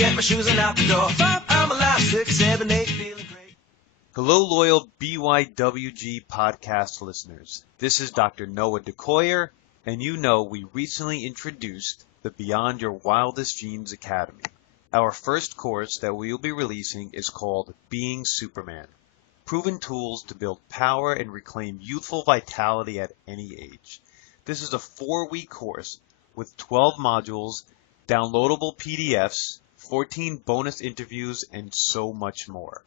get my shoes and out the door. 5, I'm alive. 6, 7, 8, feeling great. Hello, loyal BYWG podcast listeners. This is Dr. Noah DeCoyer, and you know we recently introduced the Beyond Your Wildest Genes Academy. Our first course that we will be releasing is called Being Superman. Proven tools to build power and reclaim youthful vitality at any age. This is a 4-week course with 12 modules, downloadable PDFs, 14 bonus interviews, and so much more.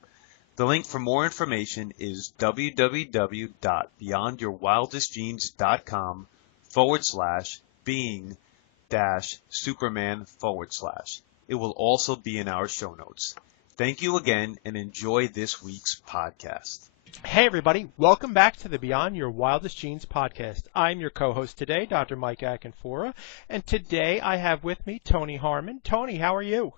The link for more information is www.beyondyourwildestgenes.com/being-superman/. It will also be in our show notes. Thank you again and enjoy this week's podcast. Hey everybody, welcome back to the Beyond Your Wildest Genes podcast. I'm your co-host today, Dr. Mike Akinfora, and today I have with me Toni Harman. Toni, how are you?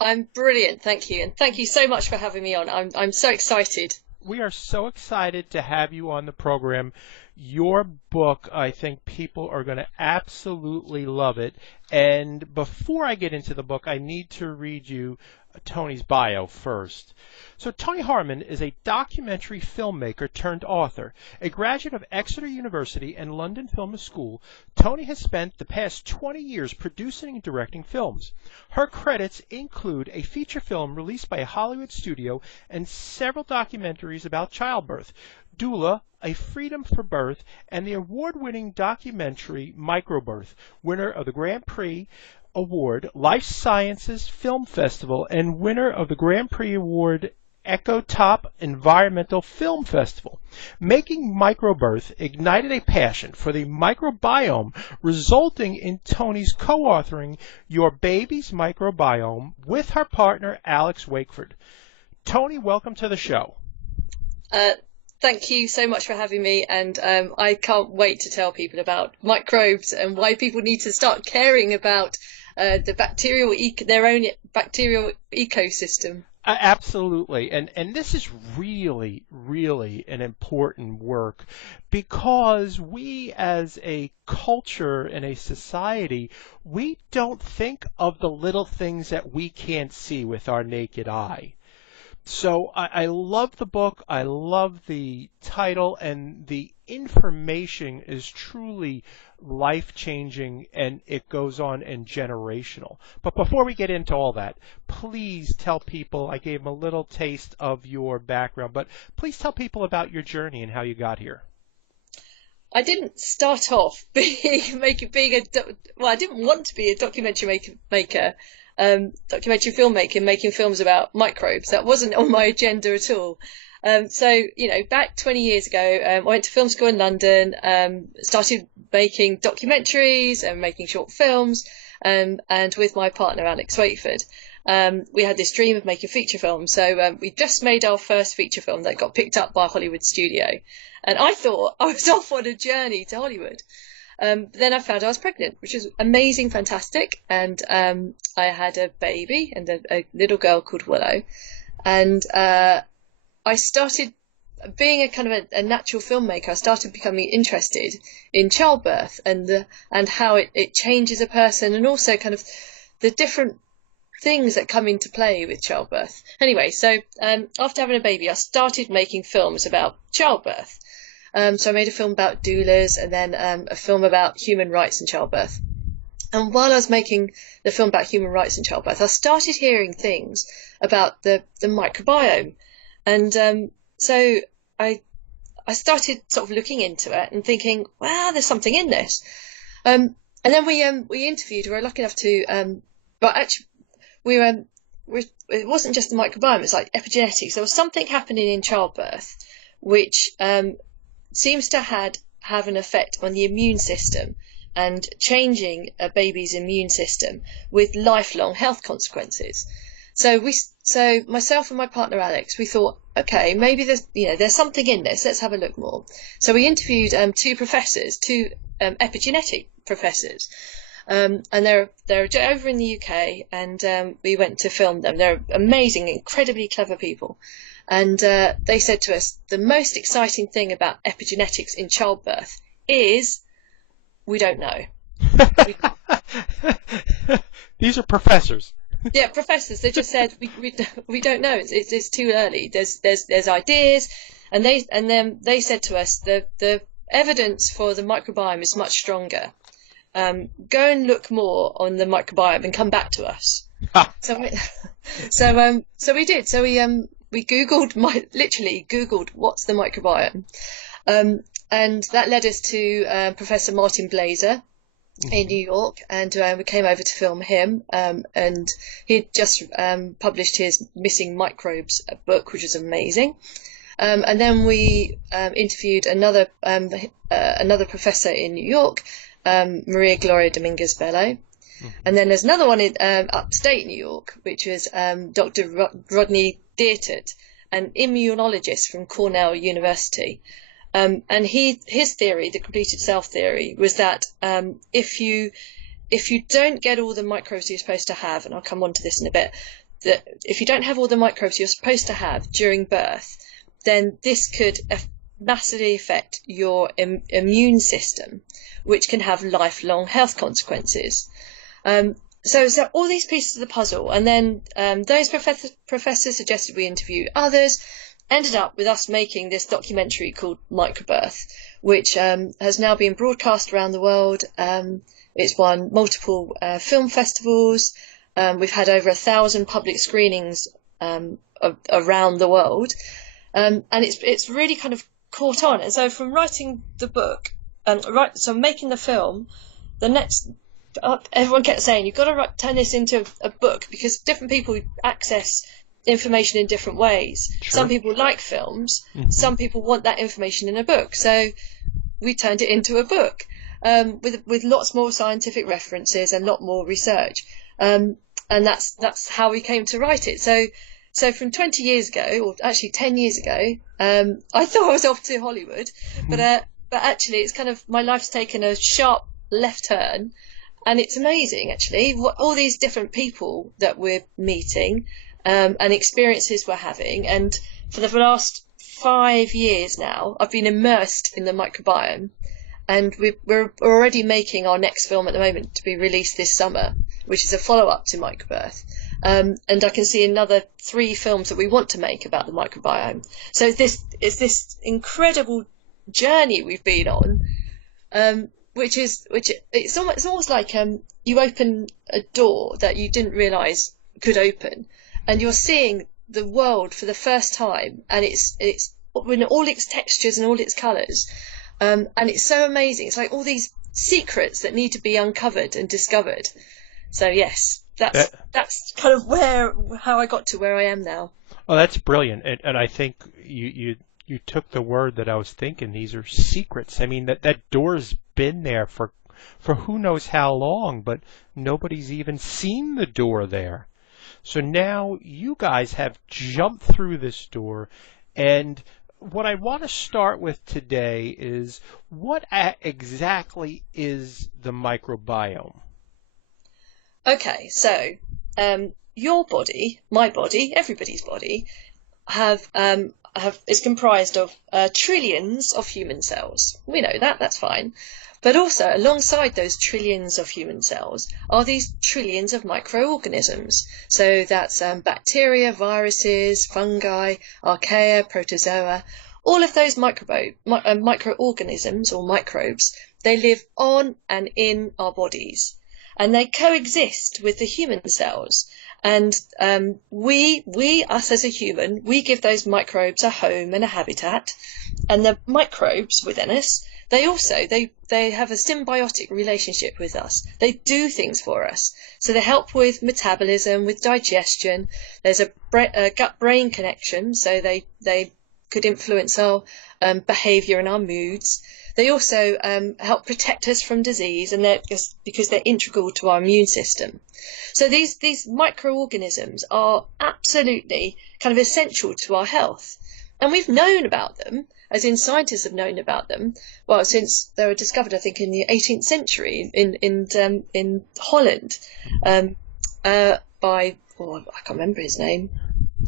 I'm brilliant, thank you, and thank you so much for having me on. I'm so excited. We are so excited to have you on the program. Your book, I think people are going to absolutely love it. And before I get into the book, I need to read you Toni's bio first. So Toni Harman is a documentary filmmaker turned author. A graduate of Exeter University and London Film School, Toni has spent the past 20 years producing and directing films. Her credits include a feature film released by a Hollywood studio and several documentaries about childbirth, Doula, A Freedom for Birth, and the award-winning documentary Microbirth, winner of the Grand Prix Award, Life Sciences Film Festival, and winner of the Grand Prix Award Echo Top Environmental Film Festival. Making Microbirth ignited a passion for the microbiome, resulting in Toni's co-authoring Your Baby's Microbiome with her partner Alex Wakeford. Toni, welcome to the show. Thank you so much for having me, and I can't wait to tell people about microbes and why people need to start caring about their own bacterial ecosystem. Absolutely, and this is really, really an important work because we as a culture and a society, we don't think of the little things that we can't see with our naked eye. So I love the book, I love the title, and the information is truly life-changing, and it goes on and generational. But before we get into all that, please tell people, I gave them a little taste of your background, but please tell people about your journey and how you got here. I didn't start off I didn't want to be a documentary maker. Documentary filmmaking, making films about microbes. That wasn't on my agenda at all. Back 20 years ago, I went to film school in London, started making documentaries and making short films, and with my partner, Alex Wakeford. We had this dream of making feature films. So we just made our first feature film that got picked up by a Hollywood studio. And I thought I was off on a journey to Hollywood. Then I found I was pregnant, which was amazing, fantastic. And I had a baby and a little girl called Willow. And I started being a kind of a natural filmmaker. I started becoming interested in childbirth and how it changes a person, and also kind of the different things that come into play with childbirth. Anyway, so after having a baby, I started making films about childbirth. So I made a film about doulas, and then a film about human rights and childbirth. And while I was making the film about human rights and childbirth, I started hearing things about the microbiome. And so I started sort of looking into it and thinking, wow, there's something in this. And then we interviewed, we were lucky enough to, but actually it wasn't just the microbiome, it's like epigenetics. There was something happening in childbirth which seems to have an effect on the immune system and changing a baby's immune system with lifelong health consequences. So myself and my partner Alex, we thought, okay, maybe there's something in this. Let's have a look more. So we interviewed two epigenetic professors, and they're over in the UK, and we went to film them. They're amazing, incredibly clever people. And they said to us, the most exciting thing about epigenetics in childbirth is we don't know. These are professors. Yeah, professors. They just said we don't know. It's too early. There's ideas, and then they said to us the evidence for the microbiome is much stronger. Go and look more on the microbiome and come back to us. So we did. So we Googled literally Googled what's the microbiome, and that led us to Professor Martin Blazer in New York, and we came over to film him. And he'd just published his Missing Microbes book, which was amazing. And then we interviewed another professor in New York, Maria Gloria Dominguez Bello. And then there's another one in upstate New York, which was Dr. Rodney Deertert, an immunologist from Cornell University. And his theory, the completed self theory, was that if you don't get all the microbes you're supposed to have, and I'll come on to this in a bit, that if you don't have all the microbes you're supposed to have during birth, then this could massively affect your immune system, which can have lifelong health consequences. So all these pieces of the puzzle, and then those professors suggested we interview others, ended up with us making this documentary called Microbirth, which has now been broadcast around the world. It's won multiple film festivals. We've had over 1,000 public screenings around the world, and it's really kind of caught on. And so from writing the book, so making the film, the next everyone kept saying you've got to turn this into a book, because different people access information in different ways. Sure. Some people like films, some people want that information in a book, so we turned it into a book with lots more scientific references and a lot more research, and that's how we came to write it. So from 20 years ago, or actually 10 years ago, I thought I was off to Hollywood, but actually it's kind of, my life's taken a sharp left turn. And it's amazing, actually, all these different people that we're meeting and experiences we're having. And for the last 5 years now, I've been immersed in the microbiome. And we're already making our next film at the moment to be released this summer, which is a follow-up to Microbirth. And I can see another 3 films that we want to make about the microbiome. So it's this incredible journey we've been on. It's almost like you open a door that you didn't realise could open, and you're seeing the world for the first time, and it's in all its textures and all its colours, and it's so amazing. It's like all these secrets that need to be uncovered and discovered. So yes, that's kind of how I got to where I am now. Oh, that's brilliant, and I think you took the word that I was thinking. These are secrets. I mean, that door's been there for who knows how long, but nobody's even seen the door there. So now you guys have jumped through this door, and what I want to start with today is what exactly is the microbiome? Okay, so your body, my body, everybody's body is comprised of trillions of human cells. We know that, that's fine. But also, alongside those trillions of human cells are these trillions of microorganisms. So that's bacteria, viruses, fungi, archaea, protozoa. All of those microorganisms or microbes, they live on and in our bodies. And they coexist with the human cells. And us as a human, we give those microbes a home and a habitat. And the microbes within us, they have a symbiotic relationship with us. They do things for us. So they help with metabolism, with digestion. There's a gut-brain connection, so they could influence our behaviour and our moods. They also help protect us from disease, and because they're integral to our immune system. So these microorganisms are absolutely kind of essential to our health. And we've known about them, as in scientists have known about them, well, since they were discovered, I think, in the 18th century in Holland by, I can't remember his name,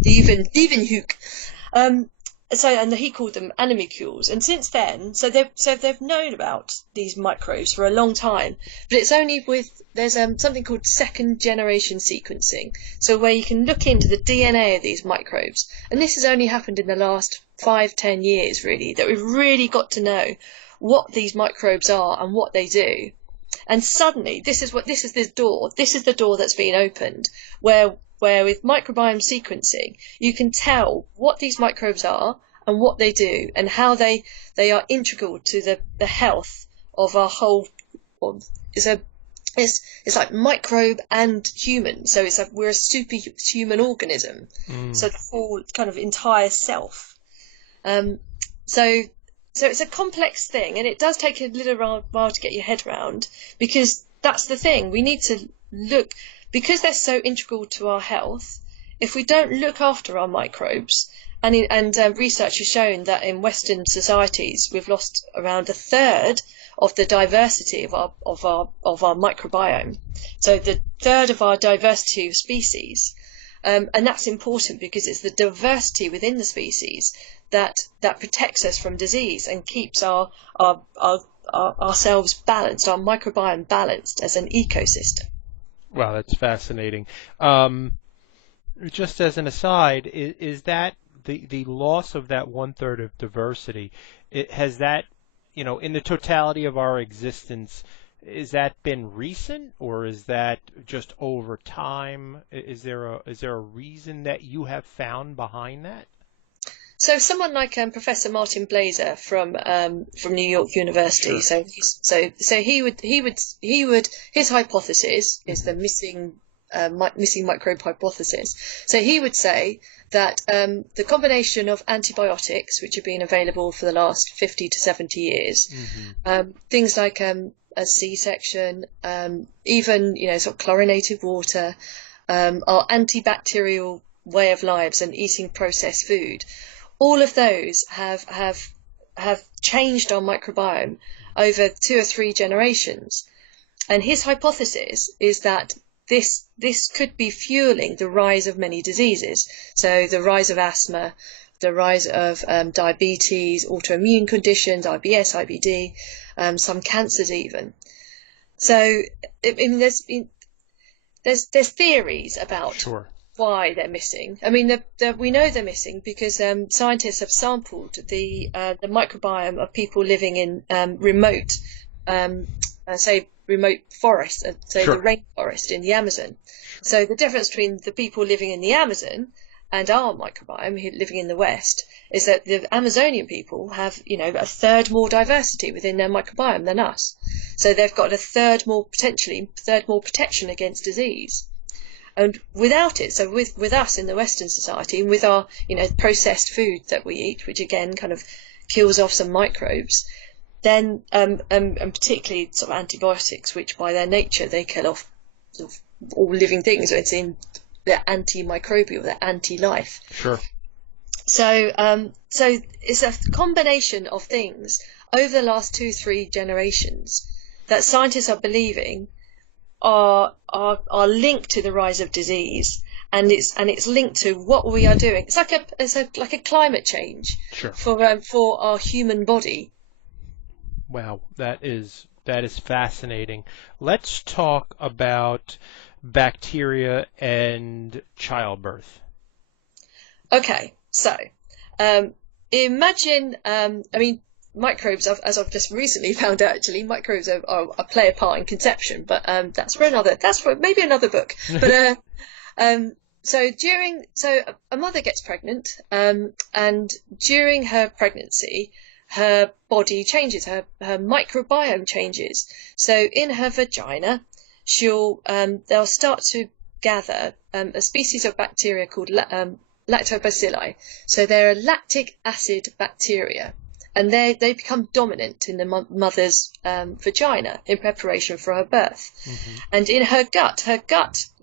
Leeuwenhoek. and he called them animalcules. And since then, so they've known about these microbes for a long time, but it's only there's something called second generation sequencing, so where you can look into the DNA of these microbes, and this has only happened in the last 5-10 years really, that we've really got to know what these microbes are and what they do. And suddenly this is the door that's been opened, where with microbiome sequencing, you can tell what these microbes are and what they do and how they are integral to the health of our whole. It's like microbe and human, so it's like we're a superhuman organism. So the whole kind of entire self. So it's a complex thing, and it does take a little while to get your head around, because that's the thing. We need to look. Because they're so integral to our health, if we don't look after our microbes, and research has shown that in Western societies we've lost around a third of the diversity of our microbiome, so the third of our diversity of species, and that's important because it's the diversity within the species that protects us from disease and keeps ourselves balanced, our microbiome balanced as an ecosystem. Wow, that's fascinating. Just as an aside, is that the loss of that 1/3 of diversity, has that, in the totality of our existence, is that been recent, or is that just over time? Is there a reason that you have found behind that? So someone like Professor Martin Blazer from New York University. Sure. So he would his hypothesis is the missing microbe hypothesis. So he would say that the combination of antibiotics, which have been available for the last 50 to 70 years, things like a C-section, even sort of chlorinated water, our antibacterial way of lives and eating processed food. All of those have changed our microbiome over 2 or 3 generations, and his hypothesis is that this could be fueling the rise of many diseases. So the rise of asthma, the rise of diabetes, autoimmune conditions, IBS, IBD, some cancers even. So there's theories about. Sure. Why they're missing. I mean, we know they're missing because scientists have sampled the microbiome of people living in remote forests, Sure. the rainforest in the Amazon. So the difference between the people living in the Amazon and our microbiome living in the West is that the Amazonian people have, a third more diversity within their microbiome than us. So they've got a third more protection against disease. And without it, so with us in the Western society, and with our processed food that we eat, which again kind of kills off some microbes, then and particularly sort of antibiotics, which by their nature they kill off sort of all living things. It's in they're antimicrobial, they're anti-life. Sure. So it's a combination of things over the last 2-3 generations that scientists are believing are linked to the rise of disease, and it's linked to what we are doing. It's like a climate change. Sure. For our human body. Wow, that is fascinating. Let's talk about bacteria and childbirth. Okay, so imagine, microbes, as I've just recently found out, actually, microbes play a part in conception, but that's for maybe another book. But so a mother gets pregnant, and during her pregnancy, her body changes, her microbiome changes. So in her vagina, they'll start to gather a species of bacteria called lactobacilli. So they're a lactic acid bacteria, and they become dominant in the mother's vagina in preparation for her birth. Mm-hmm. And in her gut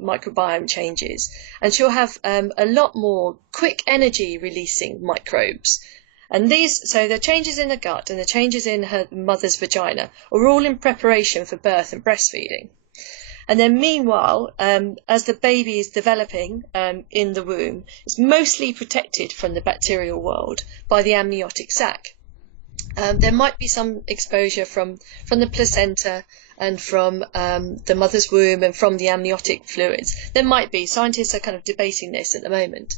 microbiome changes, and she'll have a lot more quick energy releasing microbes. And so the changes in the gut and the changes in her mother's vagina are all in preparation for birth and breastfeeding. And then meanwhile, as the baby is developing in the womb, it's mostly protected from the bacterial world by the amniotic sac. There might be some exposure from the placenta and from the mother's womb and from the amniotic fluids. There might be. Scientists are kind of debating this at the moment.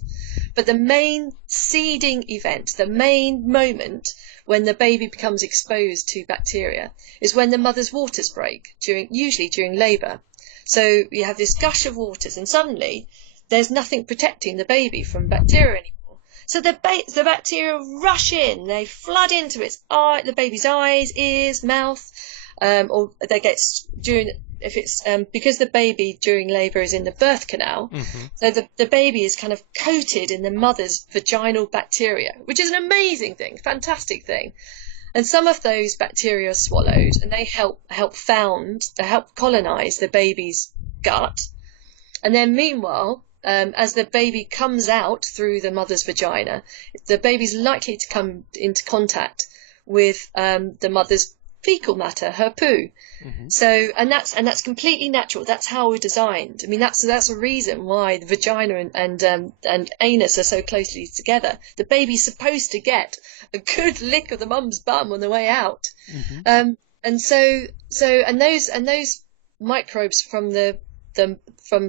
But the main seeding event, the main moment when the baby becomes exposed to bacteria is when the mother's waters break, usually during labour. So you have this gush of waters and suddenly there's nothing protecting the baby from bacteria anymore. So the bacteria rush in, they flood into the baby's eyes, ears, mouth, or they get because the baby during labour is in the birth canal, so the baby is kind of coated in the mother's vaginal bacteria, which is an amazing thing, fantastic thing. And some of those bacteria are swallowed, and they help colonise the baby's gut. And then meanwhile, as the baby comes out through the mother's vagina, the baby's likely to come into contact with the mother's fecal matter, her poo. So, and that's completely natural. That's how we're designed. I mean, that's a reason why the vagina and anus are so closely together. The baby's supposed to get a good lick of the mum's bum on the way out. And those microbes from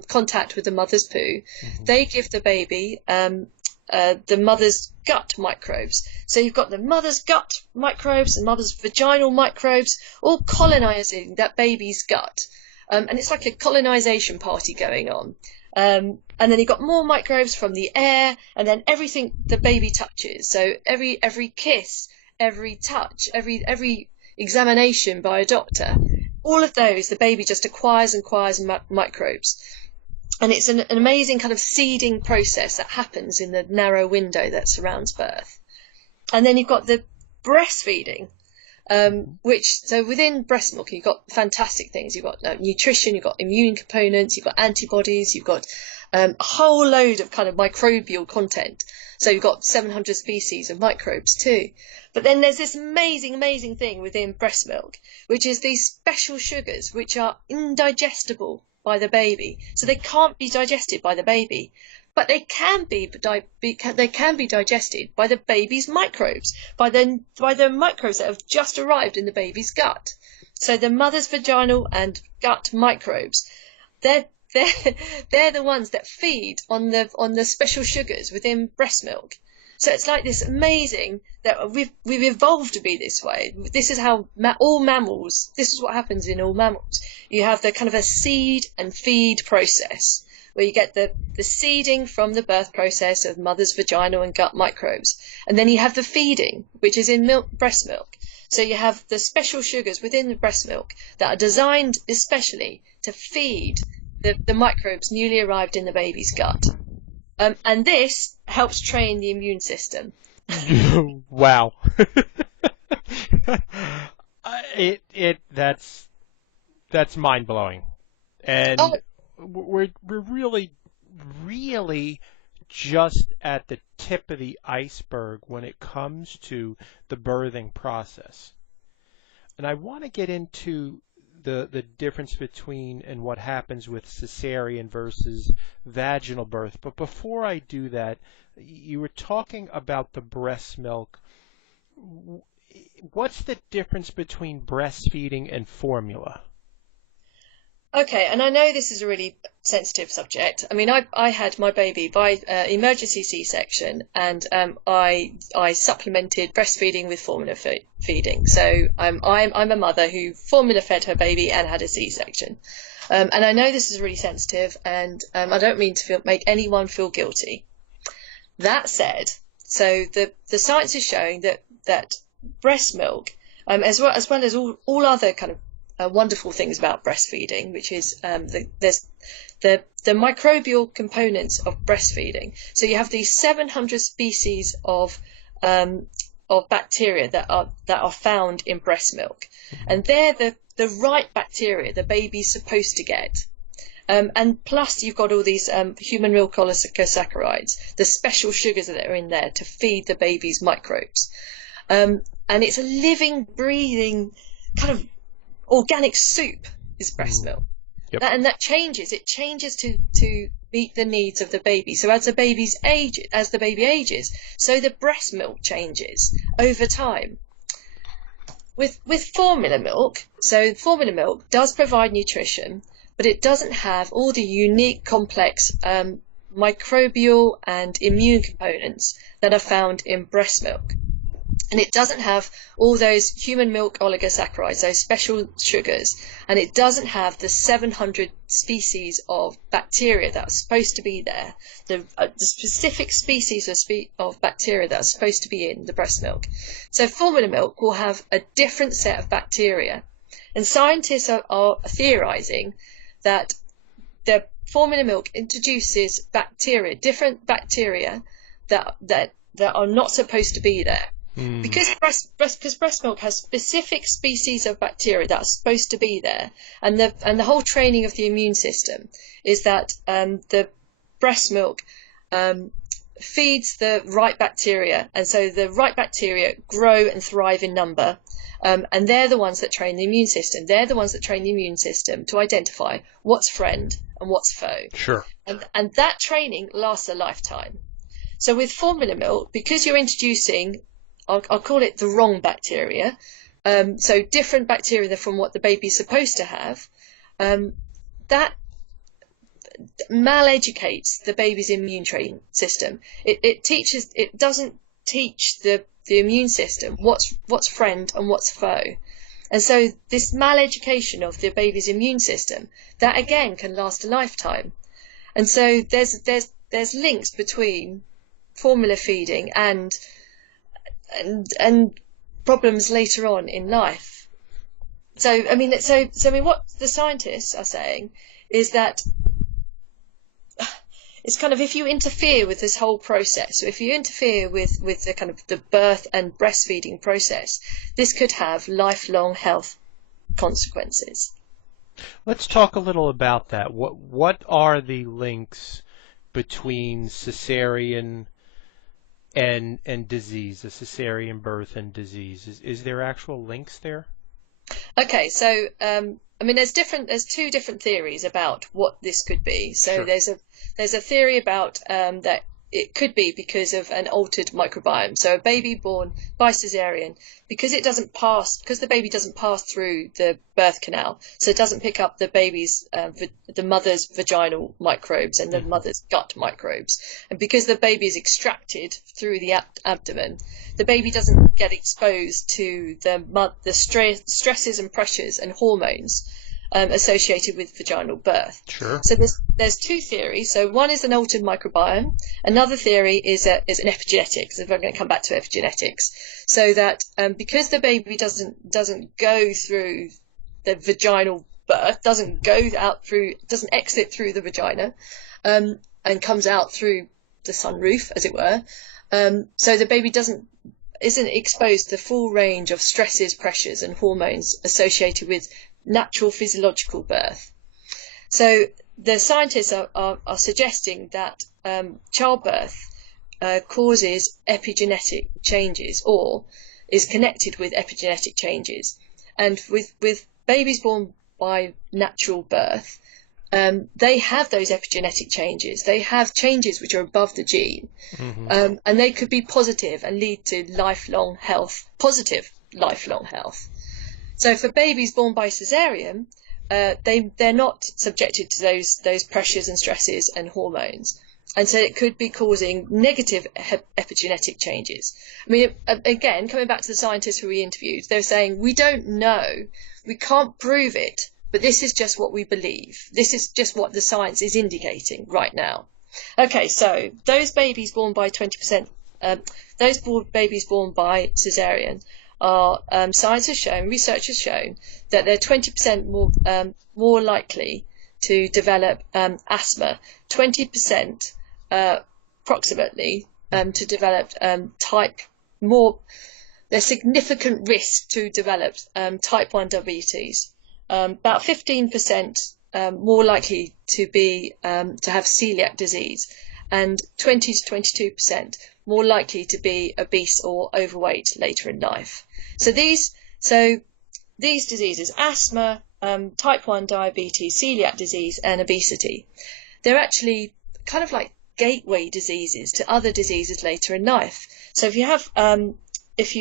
contact with the mother's poo, they give the baby the mother's gut microbes. So you've got the mother's gut microbes and mother's vaginal microbes all colonising that baby's gut. And it's like a colonisation party going on. And then you've got more microbes from the air, and then everything the baby touches. So every kiss, every touch, every examination by a doctor, all of those, the baby just acquires microbes. And it's an amazing kind of seeding process that happens in the narrow window that surrounds birth. And then you've got the breastfeeding, so within breast milk, you've got fantastic things. You've got nutrition, you've got immune components, you've got antibodies, you've got a whole load of kind of microbial content. So you've got 700 species of microbes too. But then there's this amazing thing within breast milk, which is these special sugars which are indigestible by the baby. So they can't be digested by the baby, but they can be digested by the baby's microbes, by the microbes that have just arrived in the baby's gut. So the mother's vaginal and gut microbes, they're the ones that feed on the special sugars within breast milk. So it's like this amazing that we've evolved to be this way. This is how all mammals. This is what happens in all mammals. You have the kind of a seed and feed process where you get the seeding from the birth process of mother's vaginal and gut microbes, and then you have the feeding, which is in breast milk. So you have the special sugars within the breast milk that are designed especially to feed the microbes newly arrived in the baby's gut. And this helps train the immune system. Wow. That's mind blowing, and we're really just at the tip of the iceberg when it comes to the birthing process. And I want to get into the difference between and what happens with cesarean versus vaginal birth. But before I do that, you were talking about the breast milk. What's the difference between breastfeeding and formula? Okay, and I know this is a really sensitive subject. I mean, I had my baby by emergency C-section, and I supplemented breastfeeding with formula feeding. So I'm a mother who formula fed her baby and had a C-section. And I know this is really sensitive, and I don't mean to make anyone feel guilty. That said, so the science is showing that breast milk, as well as all other kind of wonderful things about breastfeeding, which is there's the microbial components of breastfeeding. So you have these 700 species of bacteria that are found in breast milk, and they're the right bacteria the baby's supposed to get. And plus you've got all these human milk oligosaccharides, the special sugars that are in there to feed the baby's microbes. And it's a living, breathing kind of organic soup is breast milk. Yep. And that changes. It changes to meet the needs of the baby. So as the baby ages, so the breast milk changes over time. With formula milk, so formula milk does provide nutrition, but it doesn't have all the unique, complex microbial and immune components that are found in breast milk. And it doesn't have all those human milk oligosaccharides, those special sugars, and it doesn't have the 700 species of bacteria that are supposed to be there, the specific species of bacteria that are supposed to be in the breast milk. So formula milk will have a different set of bacteria, and scientists are theorizing that the formula milk introduces bacteria, different bacteria that are not supposed to be there. Because breast milk has specific species of bacteria that are supposed to be there, and the whole training of the immune system is that the breast milk feeds the right bacteria, and so the right bacteria grow and thrive in number, and they're the ones that train the immune system. They're the ones that train the immune system to identify what's friend and what's foe. Sure. And that training lasts a lifetime. So with formula milk, because you're introducing, I'll call it the wrong bacteria, so different bacteria from what the baby's supposed to have, that maleducates the baby's immune system. It doesn't teach the immune system what's friend and what's foe. And so this maleducation of the baby's immune system, that again can last a lifetime. And so there's links between formula feeding and problems later on in life. So I mean, what the scientists are saying is that it's kind of, if you interfere with this whole process, so if you interfere with the kind of the birth and breastfeeding process, this could have lifelong health consequences. Let's talk a little about that. What are the links between cesarean and disease, a cesarean birth and disease? Is there actual links there? Okay, so I mean, there's two different theories about what this could be. So Sure. there's a theory about that it could be because of an altered microbiome. So a baby born by cesarean, because the baby doesn't pass through the birth canal, so it doesn't pick up the baby's the mother's vaginal microbes and the mother's gut microbes, and because the baby is extracted through the abdomen, the baby doesn't get exposed to the stresses and pressures and hormones associated with vaginal birth. Sure. So there's two theories. So one is an altered microbiome. Another theory is an epigenetics. So we're going to come back to epigenetics. So that because the baby doesn't go through the vaginal birth, doesn't exit through the vagina, and comes out through the sunroof, as it were. So the baby isn't exposed to the full range of stresses, pressures, and hormones associated with natural physiological birth. So the scientists are suggesting that childbirth causes epigenetic changes, or is connected with epigenetic changes. And with babies born by natural birth, they have those epigenetic changes. They have changes which are above the gene, and they could be positive and lead to positive lifelong health. So for babies born by cesarean, they're not subjected to those pressures and stresses and hormones, and so it could be causing negative epigenetic changes. I mean, again, coming back to the scientists who we interviewed, they're saying, we don't know, we can't prove it, but this is just what we believe. This is just what the science is indicating right now. Okay, so those babies born by 20%, babies born by cesarean are, research has shown that they're 20% more likely to develop asthma, 20% approximately to develop there's significant risk to develop type 1 diabetes, about 15% more likely to have celiac disease, and 20 to 22% more likely to be obese or overweight later in life. So these diseases, asthma, type 1 diabetes, celiac disease, and obesity, they're actually kind of like gateway diseases to other diseases later in life. So if you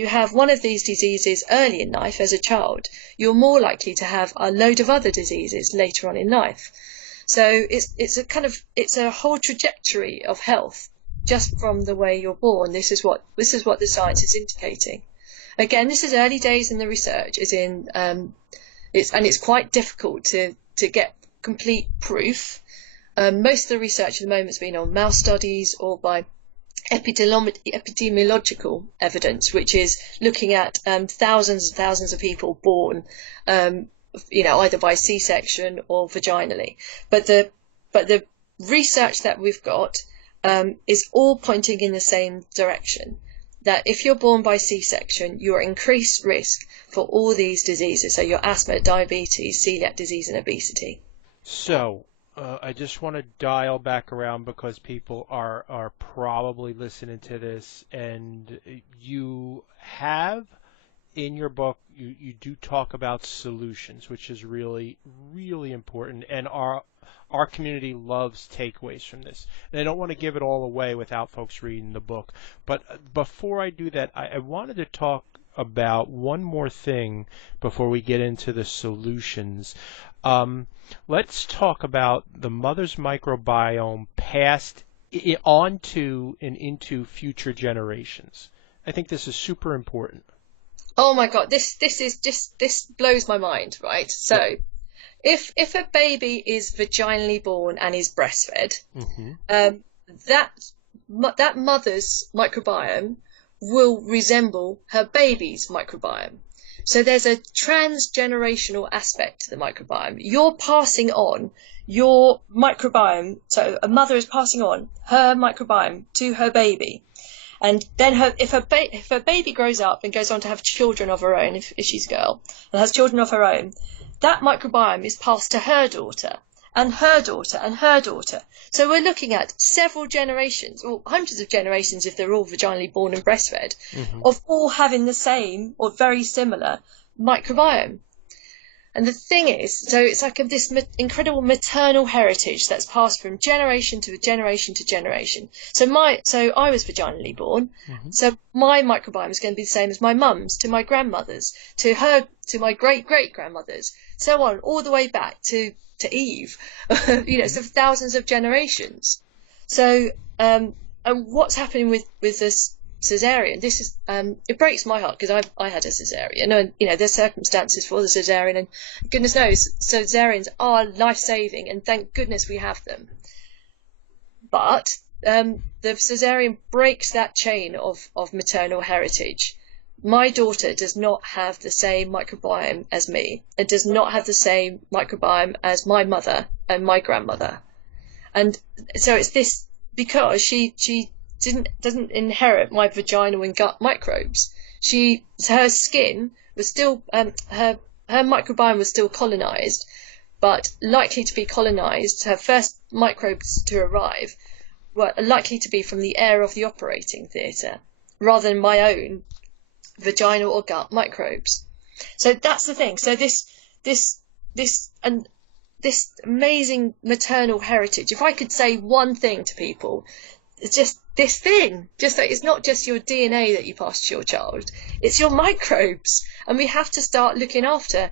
have one of these diseases early in life as a child, you're more likely to have a load of other diseases later on in life. So it's a whole trajectory of health just from the way you're born. This is what the science is indicating. Again, this is early days in the research, it's quite difficult to get complete proof. Most of the research at the moment has been on mouse studies or by epidemiological evidence, which is looking at thousands and thousands of people born, either by C-section or vaginally. But the research that we've got is all pointing in the same direction. That if you're born by C-section, you're increased risk for all these diseases. So your asthma, diabetes, celiac disease, and obesity. So I just want to dial back around because people are probably listening to this, and you have in your book, you do talk about solutions, which is really, really important, and our community loves takeaways from this. And I don't want to give it all away without folks reading the book. But before I do that, I wanted to talk about one more thing before we get into the solutions. Let's talk about the mother's microbiome passed onto and into future generations. I think this is super important. Oh my God, this blows my mind, right? So if a baby is vaginally born and is breastfed, that mother's microbiome will resemble her baby's microbiome. So there's a transgenerational aspect to the microbiome. You're passing on your microbiome. So a mother is passing on her microbiome to her baby. And then if her baby grows up and goes on to have children of her own, if she's a girl, and has children of her own, that microbiome is passed to her daughter and her daughter and her daughter. So we're looking at several generations, or hundreds of generations if they're all vaginally born and breastfed, of all having the same or very similar microbiome. And the thing is, so it's like this incredible maternal heritage that's passed from generation to generation to generation. So I was vaginally born, so my microbiome is going to be the same as my mum's, to my grandmother's, to my great-great-grandmother's, so on, all the way back to Eve, so thousands of generations. So, and what's happening with this cesarean? This is it breaks my heart because I had a cesarean, and there's circumstances for the cesarean, and goodness knows cesareans are life-saving, and thank goodness we have them. But the cesarean breaks that chain of maternal heritage. My daughter does not have the same microbiome as me. It does not have the same microbiome as my mother and my grandmother. And so it's this because she doesn't inherit my vaginal and gut microbes. Her skin was still her microbiome was still colonized, but likely to be colonized. Her first microbes to arrive were likely to be from the air of the operating theatre, rather than my own vaginal or gut microbes. So that's the thing. So this amazing maternal heritage. If I could say one thing to people, it's just this thing. Just that it's not just your DNA that you pass to your child; it's your microbes. And we have to start looking after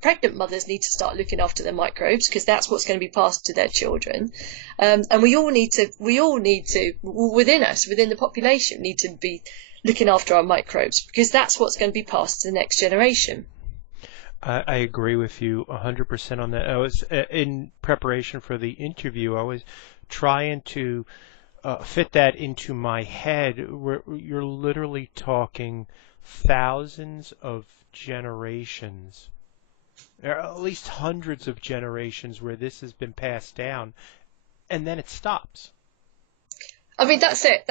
pregnant mothers need to start looking after their microbes, because that's what's going to be passed to their children. And we all need to within the population need to be looking after our microbes, because that's what's going to be passed to the next generation. I agree with you 100% on that. I was in preparation for the interview, I was trying to fit that into my head. You're literally talking thousands of generations, or at least hundreds of generations where this has been passed down, and then it stops. I mean, that's it.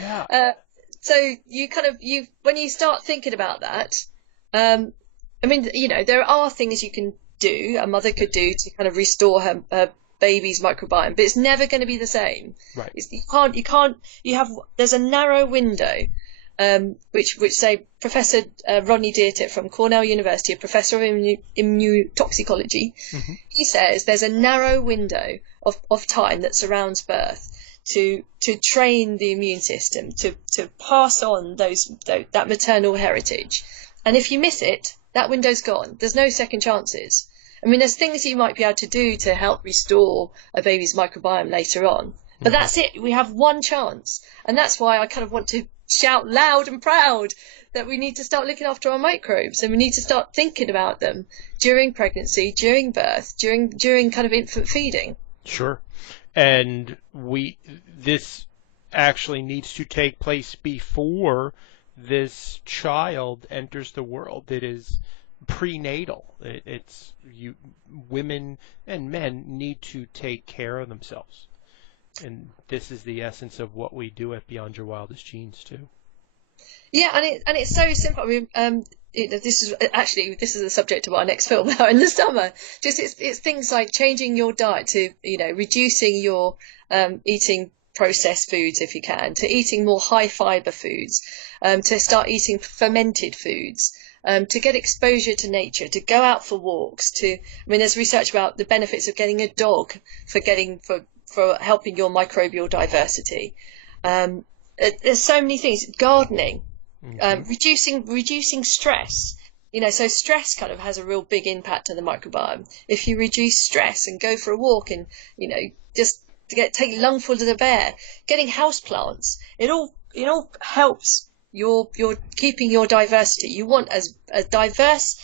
Yeah. So when you start thinking about that, I mean, there are things you can do, a mother could do to kind of restore her baby's microbiome, but it's never going to be the same. Right. There's a narrow window which say Professor Rodney Deertit from Cornell University, a professor of immunotoxicology, he says there's a narrow window of time that surrounds birth to train the immune system to pass on that maternal heritage. And if you miss it, that window's gone. There's no second chances. I mean, there's things you might be able to do to help restore a baby's microbiome later on, but that's it. We have one chance. And that's why I kind of want to shout loud and proud that we need to start looking after our microbes, and we need to start thinking about them during pregnancy, during birth, during kind of infant feeding. Sure. And this actually needs to take place before this child enters the world. It is prenatal. Women and men need to take care of themselves. And this is the essence of what we do at Beyond Your Wildest Genes too. Yeah, and it's so simple. I mean, this is the subject of our next film out in the summer. Just it's things like changing your diet to reducing your eating processed foods if you can, to eating more high fiber foods, to start eating fermented foods, to get exposure to nature, to go out for walks. There's research about the benefits of getting a dog for helping your microbial diversity. There's so many things. Gardening, reducing stress. So stress kind of has a real big impact on the microbiome. If you reduce stress and go for a walk and just take lungfuls of air, getting house plants, it all helps your keeping your diversity. You want as diverse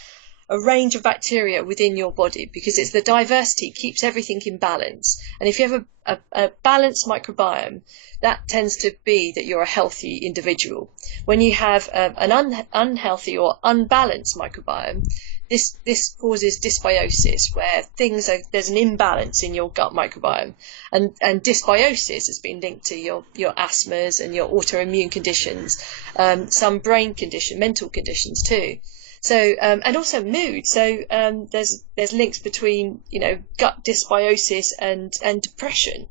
a range of bacteria within your body, because it's the diversity keeps everything in balance. And if you have a balanced microbiome, that tends to be that you're a healthy individual. When you have an unhealthy or unbalanced microbiome, this causes dysbiosis, where there's an imbalance in your gut microbiome, and dysbiosis has been linked to your asthmas and your autoimmune conditions, some mental conditions too. So and also mood. So there's links between gut dysbiosis and depression.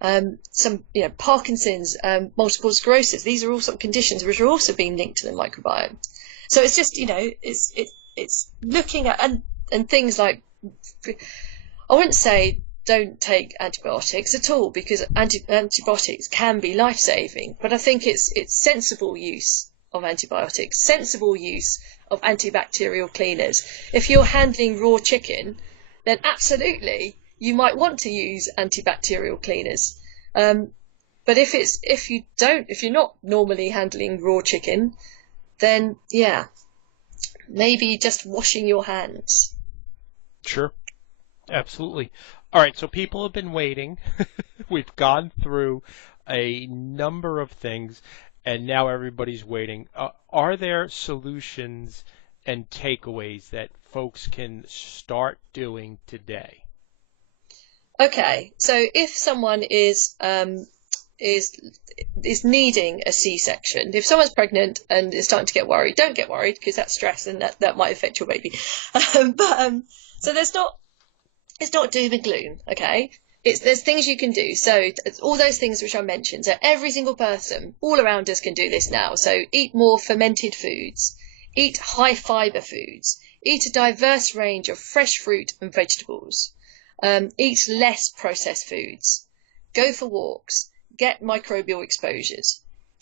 Some Parkinson's, multiple sclerosis. These are all sort of conditions which are also being linked to the microbiome. So it's just it's looking at and things like, I wouldn't say don't take antibiotics at all, because antibiotics can be life-saving, but I think it's sensible use of antibiotics, sensible use of antibacterial cleaners. If you're handling raw chicken, then absolutely you might want to use antibacterial cleaners. But if you're not normally handling raw chicken, then yeah, maybe just washing your hands. Sure. Absolutely. All right, so people have been waiting. We've gone through a number of things, and now everybody's waiting. Are there solutions and takeaways that folks can start doing today? Okay, so if someone is needing a C-section, if someone's pregnant and is starting to get worried, don't get worried, because that's stress and that might affect your baby. So it's not doom and gloom, okay? There's things you can do. So all those things which I mentioned. So every single person all around us can do this now. So eat more fermented foods, eat high fiber foods, eat a diverse range of fresh fruit and vegetables, eat less processed foods, go for walks, get microbial exposures.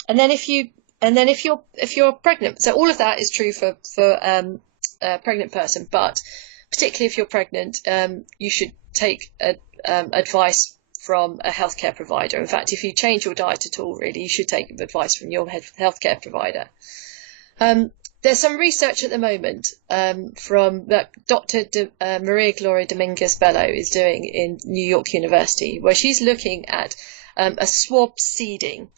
And then if you're pregnant, so all of that is true for a pregnant person, but particularly if you're pregnant, you should take advice from a healthcare provider. In fact, if you change your diet at all, really, you should take advice from your healthcare provider. There's some research at the moment from Dr. Maria Gloria Dominguez Bello is doing in New York University, where she's looking at a swab seeding,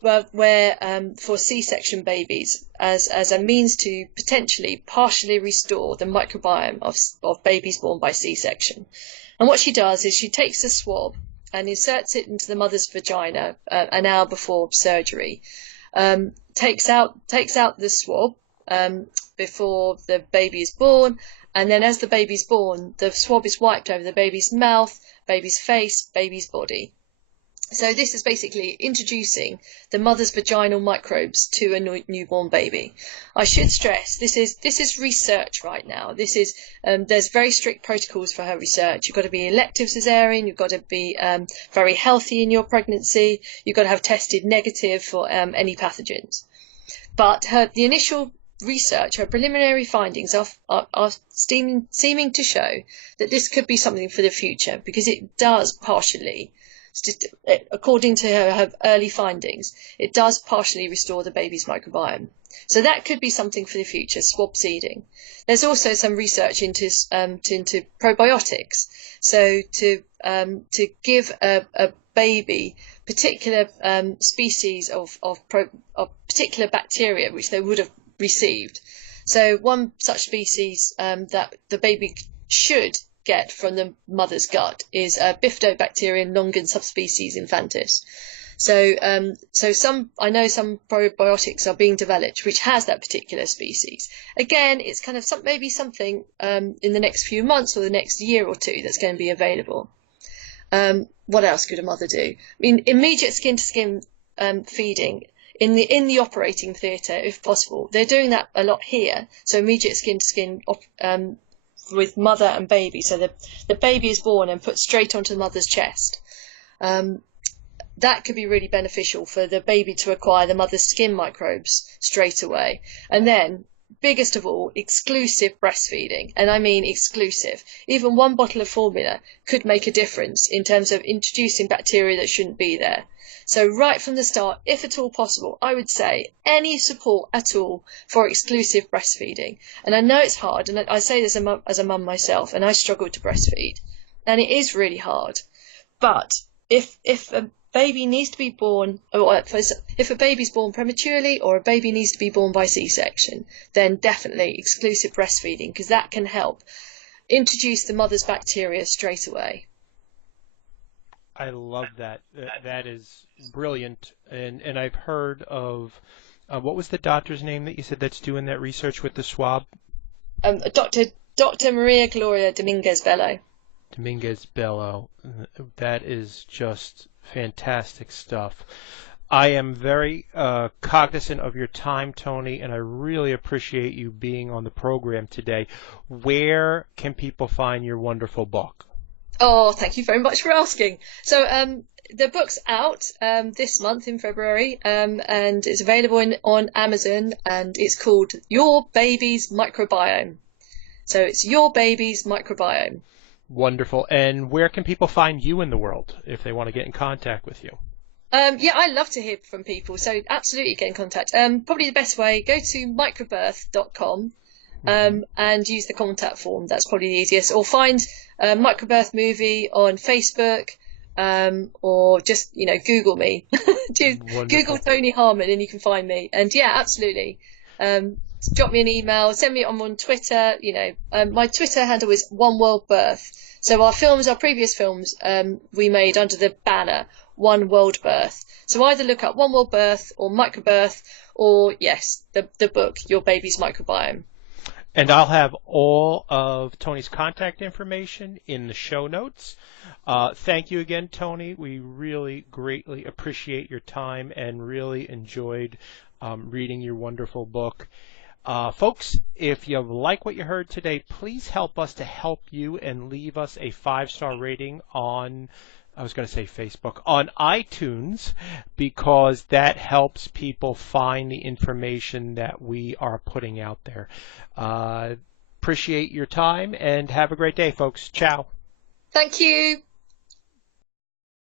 where for C-section babies as a means to potentially partially restore the microbiome of babies born by C-section. And what she does is she takes a swab and inserts it into the mother's vagina an hour before surgery. Takes out the swab before the baby is born, and then as the baby's born, the swab is wiped over the baby's mouth, baby's face, baby's body. So this is basically introducing the mother's vaginal microbes to a newborn baby. I should stress this is research right now. This is there's very strict protocols for her research. You've got to be elective cesarean. You've got to be very healthy in your pregnancy. You've got to have tested negative for any pathogens. But the initial research, her preliminary findings are seeming to show that this could be something for the future, because it does partially, according to her early findings, it does partially restore the baby's microbiome. So that could be something for the future, swab seeding. There's also some research into probiotics. So to give a baby particular species of particular bacteria which they would have received. So one such species that the baby should get from the mother's gut is Bifidobacterium longan subspecies infantis. So I know some probiotics are being developed which has that particular species. Again, it's kind of maybe something in the next few months or the next year or two that's going to be available. What else could a mother do? I mean, immediate skin-to-skin feeding in the operating theatre, if possible. They're doing that a lot here. So immediate skin-to-skin with mother and baby. So the baby is born and put straight onto the mother's chest. That could be really beneficial for the baby to acquire the mother's skin microbes straight away. And then, biggest of all, exclusive breastfeeding. And I mean exclusive. Even one bottle of formula could make a difference in terms of introducing bacteria that shouldn't be there. So right from the start, if at all possible, I would say any support at all for exclusive breastfeeding. And I know it's hard, and I say this as a mum myself, and I struggle to breastfeed. And it is really hard. But if a baby needs to be born, or if a baby's born prematurely or a baby needs to be born by C-section, then definitely exclusive breastfeeding, because that can help introduce the mother's bacteria straight away. I love that. That is brilliant. And I've heard of, what was the doctor's name that you said that's doing that research with the swab? Dr. Maria Gloria Dominguez Bello. Dominguez Bello. That is just fantastic stuff. I am very cognizant of your time, Toni, and I really appreciate you being on the program today. Where can people find your wonderful book? Oh, thank you very much for asking. So the book's out this month in February, and it's available on Amazon, and it's called Your Baby's Microbiome. So it's Your Baby's Microbiome. Wonderful. And where can people find you in the world if they want to get in contact with you? Yeah, I love to hear from people, so absolutely get in contact. Probably the best way, go to microbirth.com and use the contact form. That's probably the easiest. Or find Microbirth Movie on Facebook, or just, Google me. Google Toni Harman and you can find me. And yeah, absolutely. Drop me an email, send me on Twitter. My Twitter handle is One World Birth. So our previous films, we made under the banner One World Birth. So either look up One World Birth or Microbirth, or yes, the book Your Baby's Microbiome. And I'll have all of Toni's contact information in the show notes. Thank you again, Toni. We really greatly appreciate your time and really enjoyed reading your wonderful book. Folks, if you like what you heard today, please help us to help you and leave us a 5-star rating on, I was going to say Facebook, on iTunes, because that helps people find the information that we are putting out there. Appreciate your time and have a great day, folks. Ciao. Thank you.